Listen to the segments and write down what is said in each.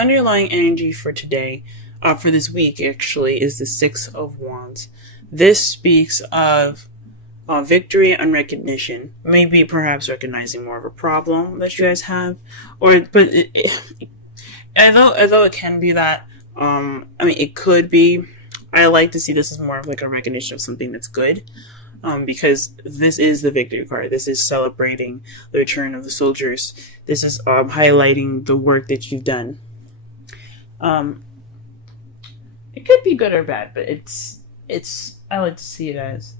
underlying energy for today, for this week actually, is the Six of Wands. This speaks of victory and recognition. Maybe perhaps recognizing more of a problem that you guys have, although it can be that, it could be. I like to see this as more of like a recognition of something that's good. Because this is the victory card. This is celebrating the return of the soldiers. This is highlighting the work that you've done. It could be good or bad, but it's. I like to see it as.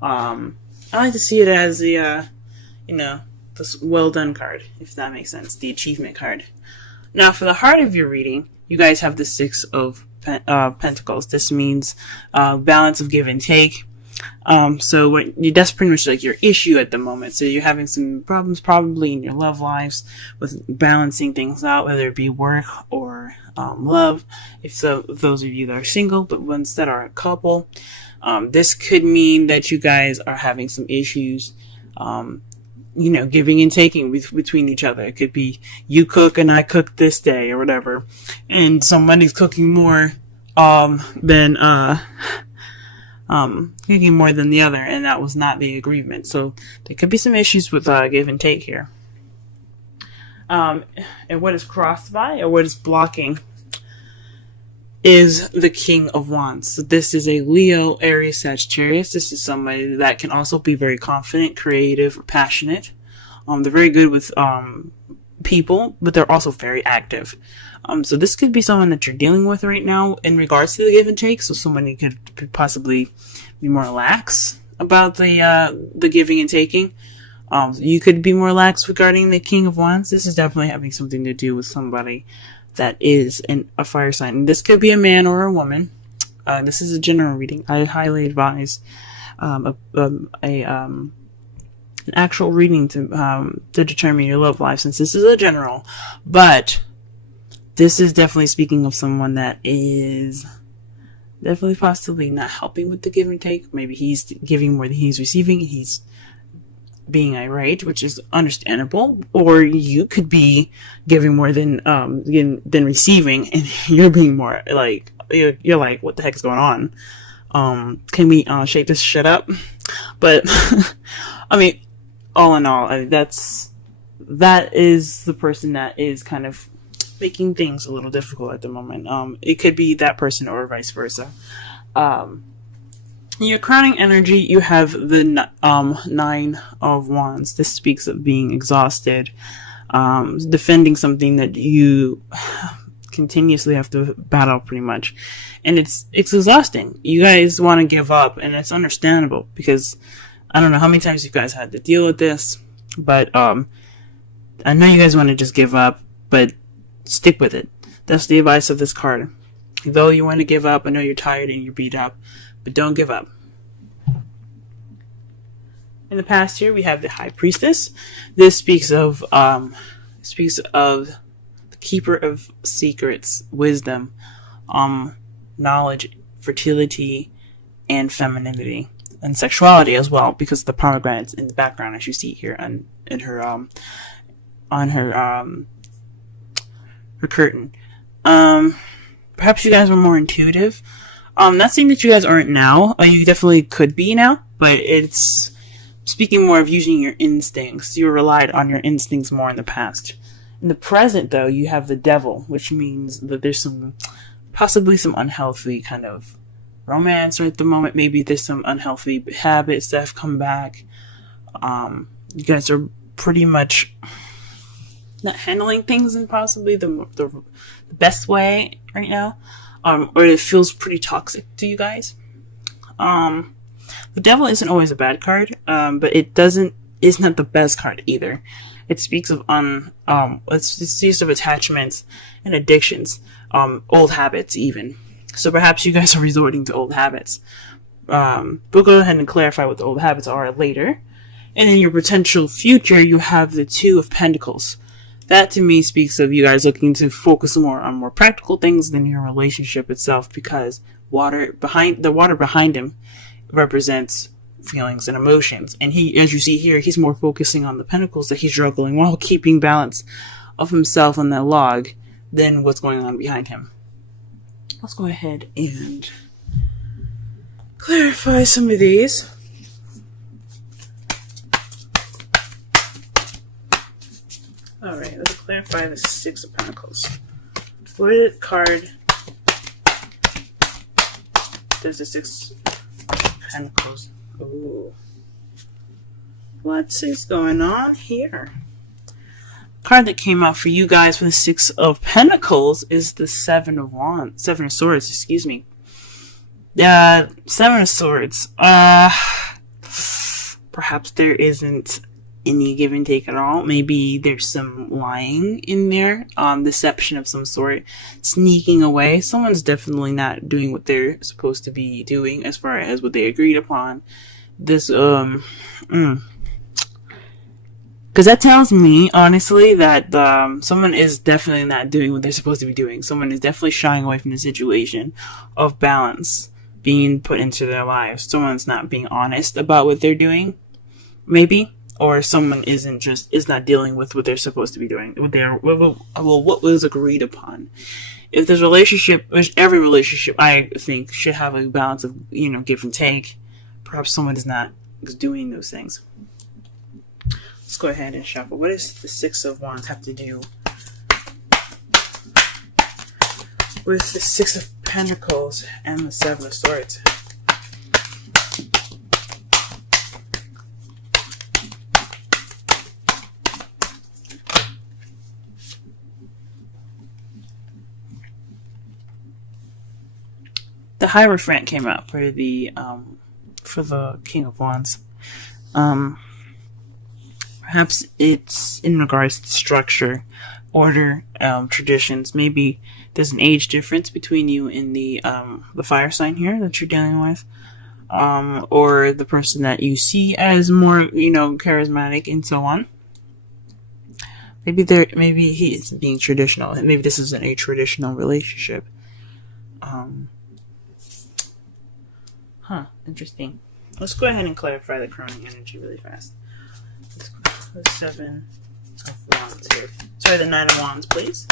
I like to see it as the, the well done card, if that makes sense. The achievement card. Now, for the heart of your reading, you guys have the Six of Pentacles. This means balance of give and take. So that's pretty much like your issue at the moment. So you're having some problems probably in your love lives with balancing things out, whether it be work or love. If those of you that are single, but ones that are a couple, this could mean that you guys are having some issues, giving and taking between each other. It could be you cook and I cook this day or whatever, and somebody's cooking more than the other, and that was not the agreement. So there could be some issues with give and take here. And what is crossed by, or what is blocking, is the King of Wands. So this is a Leo, Aries, Sagittarius. This is somebody that can also be very confident, creative, or passionate. They're very good with people, but they're also very active. So this could be someone that you're dealing with right now in regards to the give and take. So somebody could possibly be more lax about the giving and taking. You could be more lax regarding the King of Wands. This is definitely having something to do with somebody that is a fire sign. And this could be a man or a woman. This is a general reading. I highly advise an actual reading to determine your love life, since this is a general. But this is definitely speaking of someone that is definitely possibly not helping with the give and take. Maybe he's giving more than he's receiving. He's being irate, which is understandable. Or you could be giving more than receiving, and you're being more like, you're like, what the heck is going on? Can we shake this shit up? But all in all, that is the person that is kind of making things a little difficult at the moment. It could be that person or vice versa. In your crowning energy, you have the Nine of Wands. This speaks of being exhausted, defending something that you continuously have to battle pretty much. And it's exhausting. You guys want to give up, and it's understandable, because I don't know how many times you guys had to deal with this, but I know you guys want to just give up, but stick with it. That's the advice of this card. Though you want to give up, I know you're tired and you're beat up, but don't give up. In the past here, we have the High Priestess. This speaks of the keeper of secrets, wisdom, knowledge, fertility, and femininity, and sexuality as well, because of the pomegranates in the background, as you see here on her curtain. Perhaps you guys were more intuitive. Not saying that you guys aren't now. You definitely could be now, but it's speaking more of using your instincts. You relied on your instincts more in the past. In the present, though, you have the Devil, which means that there's possibly some unhealthy kind of romance, or at the moment, maybe there's some unhealthy habits that have come back. You guys are pretty much not handling things in possibly the best way right now, or it feels pretty toxic to you guys. The Devil isn't always a bad card, but it's not the best card either. It speaks of it speaks of attachments and addictions, old habits even. So perhaps you guys are resorting to old habits. We'll go ahead and clarify what the old habits are later. And in your potential future, you have the Two of Pentacles. That to me speaks of you guys looking to focus more on more practical things than your relationship itself, because the water behind him represents feelings and emotions. And he, as you see here, he's more focusing on the pentacles that he's juggling while keeping balance of himself on that log than what's going on behind him. Let's go ahead and clarify some of these. Alright, let's clarify the Six of Pentacles. What card does the Six of Pentacles? Ooh. What is going on here? Card that came out for you guys for the Six of Pentacles is the Seven of Swords, excuse me. Seven of Swords. Perhaps there isn't any give and take at all. Maybe there's some lying in there, deception of some sort, sneaking away. Someone's definitely not doing what they're supposed to be doing as far as what they agreed upon. This, because that tells me, honestly, that someone is definitely not doing what they're supposed to be doing. Someone is definitely shying away from the situation of balance being put into their lives. Someone's not being honest about what they're doing, maybe. Or someone is not dealing with what they're supposed to be doing, what was agreed upon. If there's a relationship, which every relationship I think should have a balance of, give and take, perhaps someone is not doing those things. Let's go ahead and shuffle. What does the Six of Wands have to do with the Six of Pentacles and the Seven of Swords? The Hierophant came out for the King of Wands. Perhaps it's in regards to structure, order, traditions. Maybe there's an age difference between you and the fire sign here that you're dealing with, or the person that you see as more charismatic and so on. Maybe he is being traditional. Maybe this isn't a traditional relationship. Interesting. Let's go ahead and clarify the crowning energy really fast. The Seven of Wands here. Sorry, the Nine of Wands, please.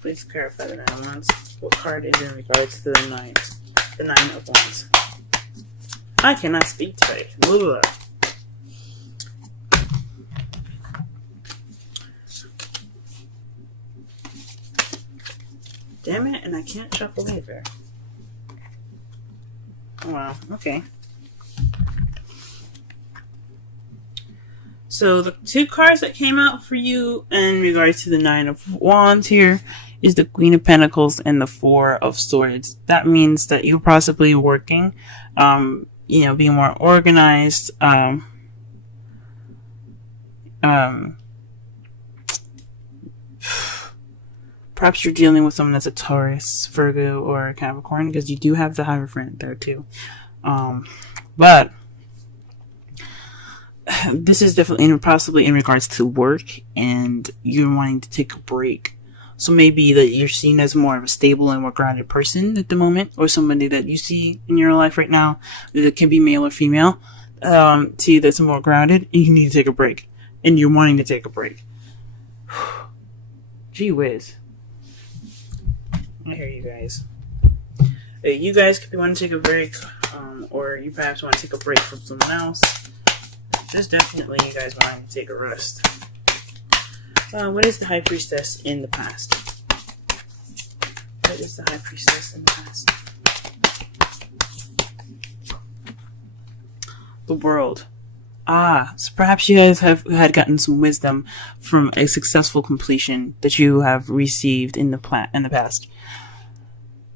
Please clarify the Nine of Wands. What card is in regards to the Nine of Wands? I cannot speak today. Blah. Damn it, and I can't shuffle either. Oh, wow, okay. So the two cards that came out for you in regards to the Nine of Wands here is the Queen of Pentacles and the Four of Swords. That means that you're possibly working, being more organized, perhaps you're dealing with someone that's a Taurus, Virgo, or Capricorn, because you do have the Hierophant there too. But this is definitely possibly in regards to work, and you're wanting to take a break. So maybe that you're seen as more of a stable and more grounded person at the moment, or somebody that you see in your life right now that can be male or female, to you that's more grounded, and you need to take a break, and you're wanting to take a break. Gee whiz. I hear you guys. You guys could want to take a break, or you perhaps want to take a break from someone else. Just definitely you guys want to take a rest. What is the High Priestess in the past? What is the High Priestess in the past? The World. So perhaps you guys had gotten some wisdom from a successful completion that you have received in the past.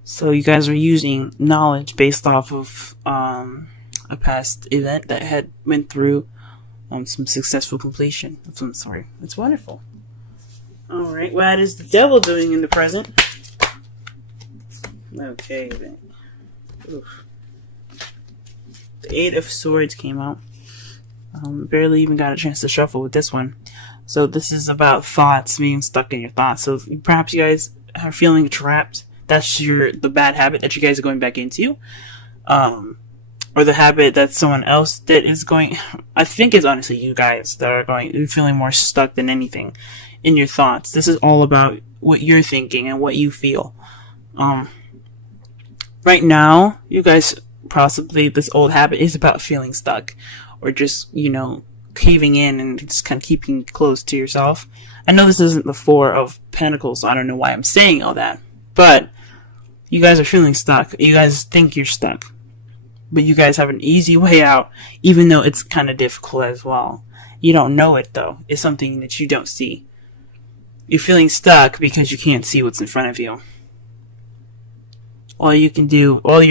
So you guys are using knowledge based off of a past event that had went through some successful completion of some sort. It's wonderful. Alright, what is the Devil doing in the present? Okay, then. Oof. The Eight of Swords came out. Barely even got a chance to shuffle with this one. So this is about thoughts, being stuck in your thoughts. So perhaps you guys are feeling trapped. That's the bad habit that you guys are going back into. Or the habit that someone else that is going, I think it's honestly you guys that are feeling more stuck than anything in your thoughts. This is all about what you're thinking and what you feel. Right now, you guys, possibly this old habit is about feeling stuck, or just, caving in and just kind of keeping close to yourself. I know this isn't the Four of Pentacles, so I don't know why I'm saying all that, but you guys are feeling stuck. You guys think you're stuck, but you guys have an easy way out, even though it's kind of difficult as well. You don't know it, though. It's something that you don't see. You're feeling stuck because you can't see what's in front of you. All you're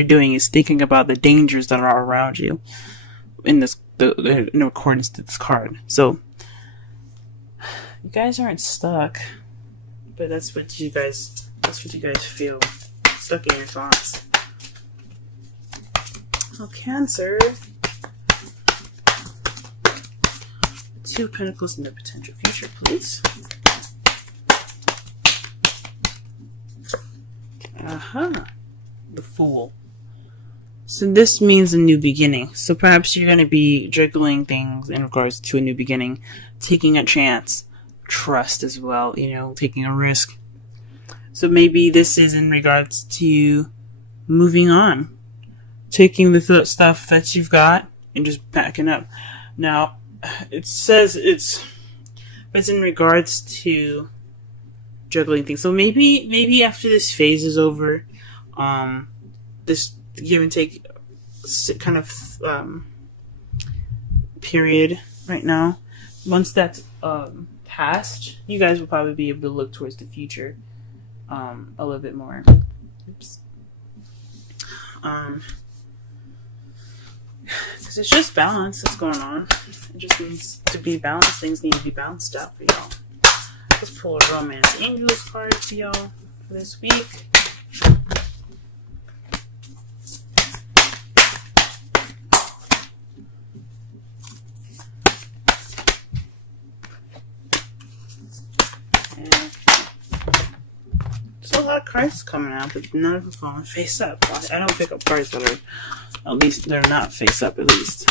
doing is thinking about the dangers that are around you in accordance to this card. So, you guys aren't stuck, but that's what you guys feel. Stuck in your thoughts. Oh, Cancer. Two Pentacles in the potential future, please. The Fool. So this means a new beginning. So perhaps you're going to be juggling things in regards to a new beginning, taking a chance, trust as well, taking a risk. So maybe this is in regards to moving on, taking the stuff that you've got and just backing up. Now, it says it's in regards to juggling things. So maybe after this phase is over, this give and take kind of period right now, once that's past, you guys will probably be able to look towards the future a little bit more. Oops. Because it's just balance that's going on. It just needs to be balanced. Things need to be balanced out for y'all. Let's pull a Romance Angels card for y'all for this week. There's a lot of cards coming out, but none of them falling face up. I don't pick up cards that are, at least they're not face up, at least.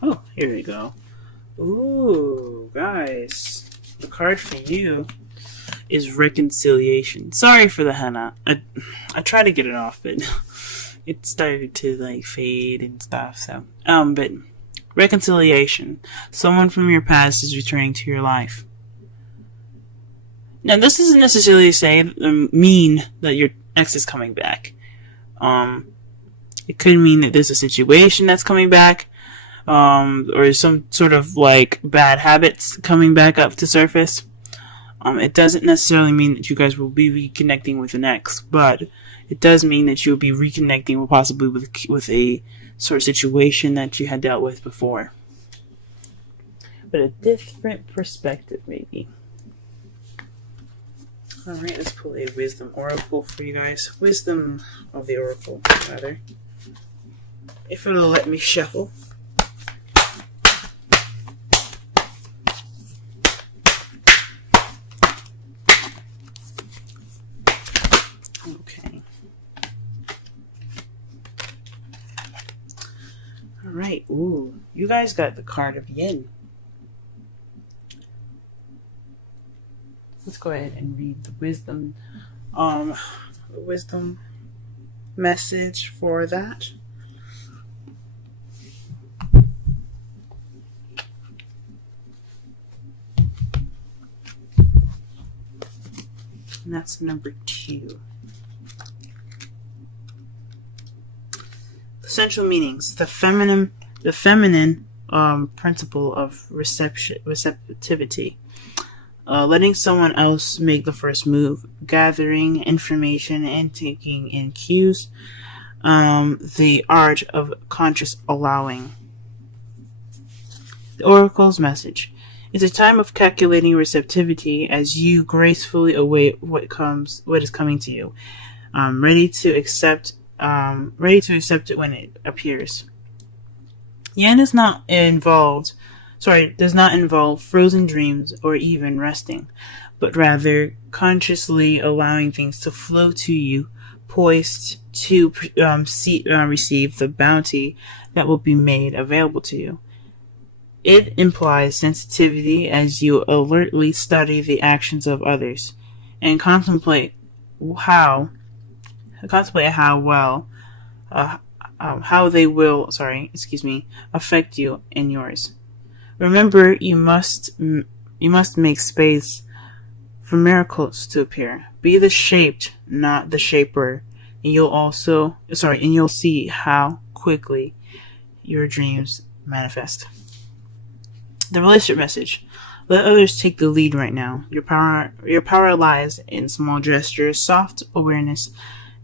Oh, here we go. Ooh, guys. The card for you is Reconciliation. Sorry for the henna. I tried to get it off, but it started to fade and stuff. So, but Reconciliation. Someone from your past is returning to your life. Now, this doesn't necessarily mean that your ex is coming back. It could mean that there's a situation that's coming back, or some sort of bad habits coming back up to surface. It doesn't necessarily mean that you guys will be reconnecting with an ex, but it does mean that you'll be reconnecting possibly with a sort of situation that you had dealt with before. But a different perspective, maybe. Alright, let's pull a Wisdom Oracle for you guys. Wisdom of the Oracle, rather. If it'll let me shuffle. Okay. Alright, ooh. You guys got the card of Yin. Let's go ahead and read the wisdom message for that. And that's number 2. Essential meanings: the feminine principle of receptivity. Letting someone else make the first move, gathering information and taking in cues. The art of conscious allowing. The Oracle's message: it's a time of calculating receptivity as you gracefully await what is coming to you, ready to accept it when it appears. Yin does not involve frozen dreams or even resting, but rather consciously allowing things to flow to you, poised to receive the bounty that will be made available to you. It implies sensitivity as you alertly study the actions of others and how they will, affect you and yours. Remember, you must make space for miracles to appear. Be the shaped, not the shaper, and you'll see how quickly your dreams manifest. The relationship message. Let others take the lead right now. Your power lies in small gestures, soft awareness,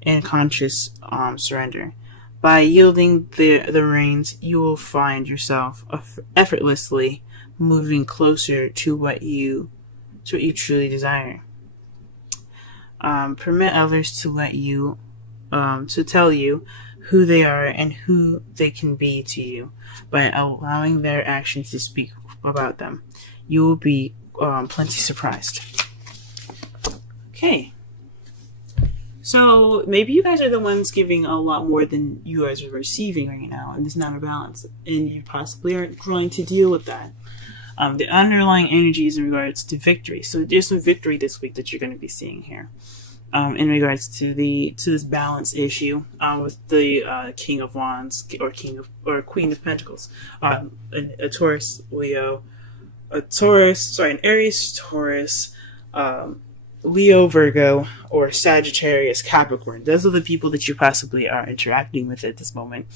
and conscious surrender. By yielding the reins, you will find yourself effortlessly moving closer to what you truly desire. Permit others to tell you who they are and who they can be to you by allowing their actions to speak about them. You will be plenty surprised. Okay. So maybe you guys are the ones giving a lot more than you guys are receiving right now, and it's not a balance, and you possibly aren't trying to deal with that. The underlying energy is in regards to victory. So there's some victory this week that you're going to be seeing here. In regards to this balance issue with the King of Wands or Queen of Pentacles, a Taurus, Leo, an Aries, Taurus, Leo, Virgo, or Sagittarius, Capricorn. Those are the people that you possibly are interacting with at this moment.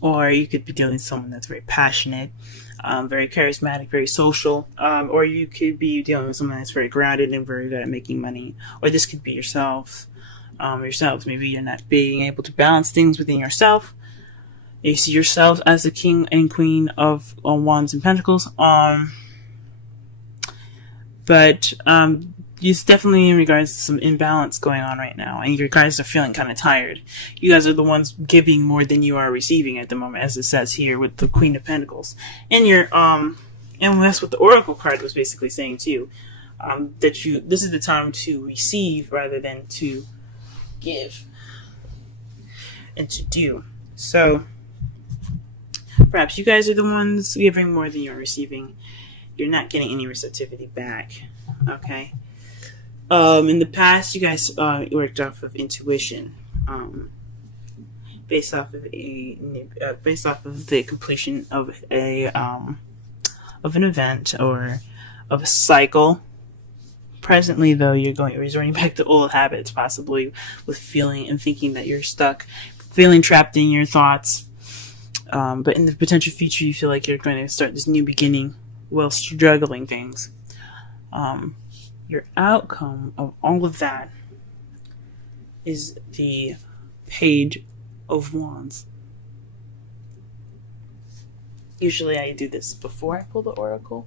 Or you could be dealing with someone that's very passionate, very charismatic, very social, or you could be dealing with someone that's very grounded and very good at making money. Or this could be yourselves. Maybe you're not being able to balance things within yourself. You see yourself as the King and Queen of Wands and Pentacles. But it's definitely in regards to some imbalance going on right now, and you guys are feeling kind of tired. You guys are the ones giving more than you are receiving at the moment, as it says here with the Queen of Pentacles. And and that's what the Oracle card was basically saying too, that this is the time to receive rather than to give and to do. So perhaps you guys are the ones giving more than you're receiving. You're not getting any receptivity back. Okay. In the past, you guys worked off of intuition, based off of the completion of an event or of a cycle. Presently, though, you're resorting back to old habits, possibly with feeling and thinking that you're stuck, feeling trapped in your thoughts. But in the potential future, you feel like you're going to start this new beginning while struggling things. Your outcome of all of that is the Page of Wands. Usually I do this before I pull the Oracle,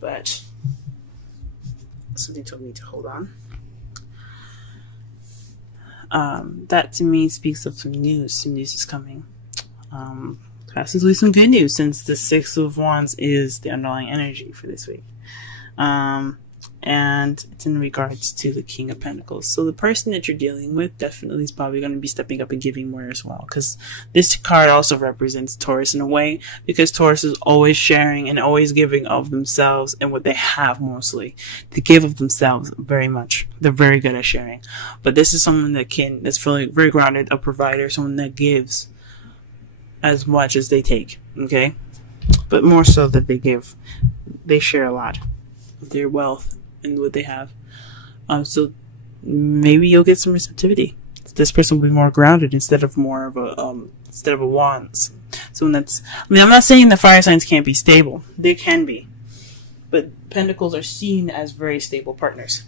but something told me to hold on. That to me speaks of some news. Some news is coming. Possibly some good news, since the Six of Wands is the underlying energy for this week. And it's in regards to the King of Pentacles. So the person that you're dealing with definitely is probably going to be stepping up and giving more as well, because this card also represents Taurus in a way, because Taurus is always sharing and always giving of themselves and what they have mostly. They give of themselves very much. They're very good at sharing. But this is someone that's really very grounded, a provider, someone that gives as much as they take, okay? But more so that they share a lot of their wealth and what they have. So maybe you'll get some receptivity. This person will be more grounded instead of a wands. So I'm not saying the fire signs can't be stable. They can be. But pentacles are seen as very stable partners.